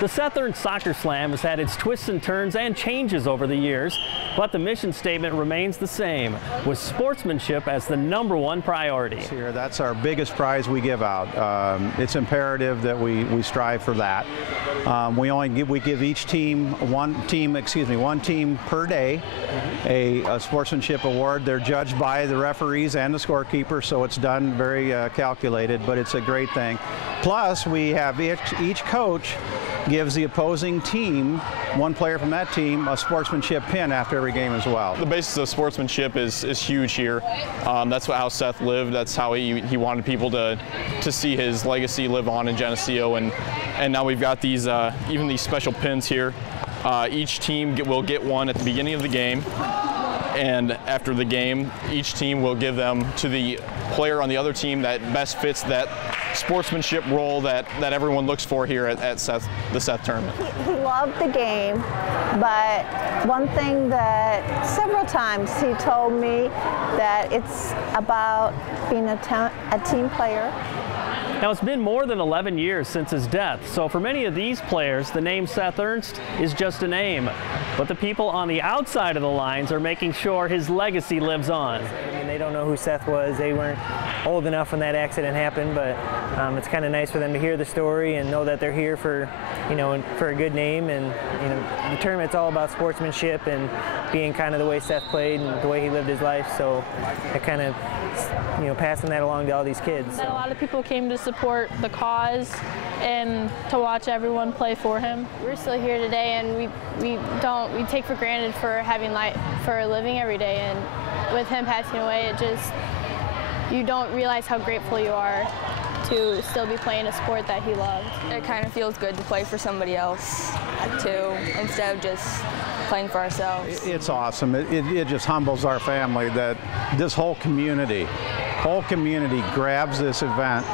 The Seth Ernst Soccer Slam has had its twists and turns and changes over the years, but the mission statement remains the same, with sportsmanship as the #1 priority. Here, that's our biggest prize we give out. It's imperative that we strive for that. We give each team one team per day a sportsmanship award. They're judged by the referees and the scorekeeper, so it's done very calculated, but it's a great thing. Plus, we have each coach gives the opposing team, one player from that team, a sportsmanship pin after every game as well. The basis of sportsmanship is huge here. That's how Seth lived. That's how he wanted people to see his legacy live on in Geneseo, and now we've got these even these special pins here. Each team will get one at the beginning of the game, and after the game, each team will give them to the player on the other team that best fits that sportsmanship role that everyone looks for here at the Seth tournament. He loved the game, but one thing that several times he told me that it's about being a team player. Now, it's been more than 11 years since his death, so for many of these players, the name Seth Ernst is just a name. But the people on the outside of the lines are making sure his legacy lives on. I mean, they don't know who Seth was. They weren't old enough when that accident happened, but it's kind of nice for them to hear the story and know that they're here for, for a good name. And the tournament's all about sportsmanship and being kind of the way Seth played and the way he lived his life. So I kind of, passing that along to all these kids. A lot of people came to support the cause and to watch everyone play for him. We're still here today, and we take for granted for having life for a living every day. And with him passing away, you don't realize how grateful you are to still be playing a sport that he loved. It kind of feels good to play for somebody else too, instead of just playing for ourselves. It's awesome. It just humbles our family that this whole community grabs this event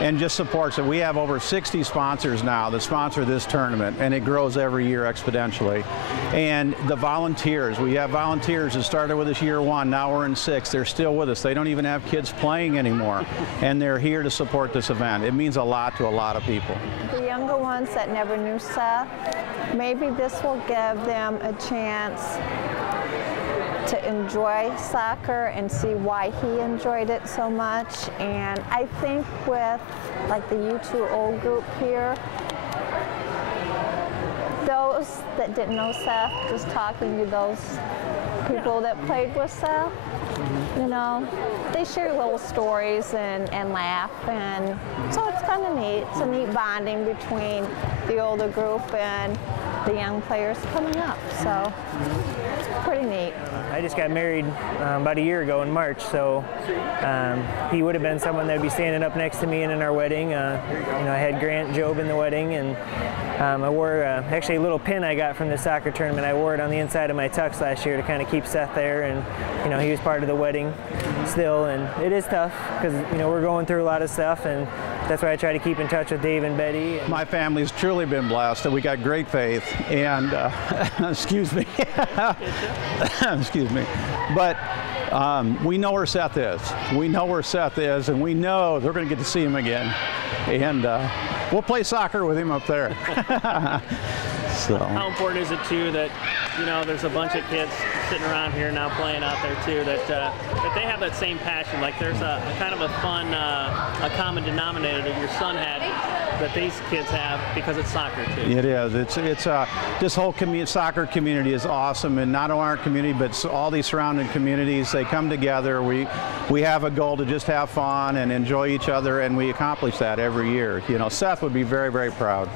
and just supports it. We have over 60 sponsors now that sponsor this tournament, and it grows every year exponentially. And the volunteers, we have volunteers that started with us year 1, now we're in 6. They're still with us. They don't even have kids playing anymore, and they're here to support this event. It means a lot to a lot of people. The younger ones that never knew Seth, maybe this will give them a chance to enjoy soccer and see why he enjoyed it so much. And I think with like the U2O group here, those that didn't know Seth, just talking to those people that played with Seth, they share little stories and laugh, and so it's kind of neat. It's a neat bonding between the older group and the young players coming up, so it's pretty neat. I just got married about a year ago in March, so he would have been someone that would be standing up next to me in our wedding. I had Grant Job in the wedding, and I wore actually a little pin I got from the soccer tournament. I wore it on the inside of my tux last year to kind of keep Seth there, and he was part of the wedding still, and it is tough because we're going through a lot of stuff, and that's why I try to keep in touch with Dave and Betty. My family's truly been blessed, and we got great faith, and excuse me, excuse me, but we know where Seth is. We know where Seth is, and we know they're going to get to see him again, and we'll play soccer with him up there. So. How important is it too that there's a bunch of kids sitting around here now playing out there too that they have that same passion? Like there's a kind of a fun, a common denominator that your son had that these kids have because it's soccer too. It is. It's this whole soccer community is awesome, and not only our community but all these surrounding communities. They come together. We have a goal to just have fun and enjoy each other, and we accomplish that every year. Seth would be very, very proud.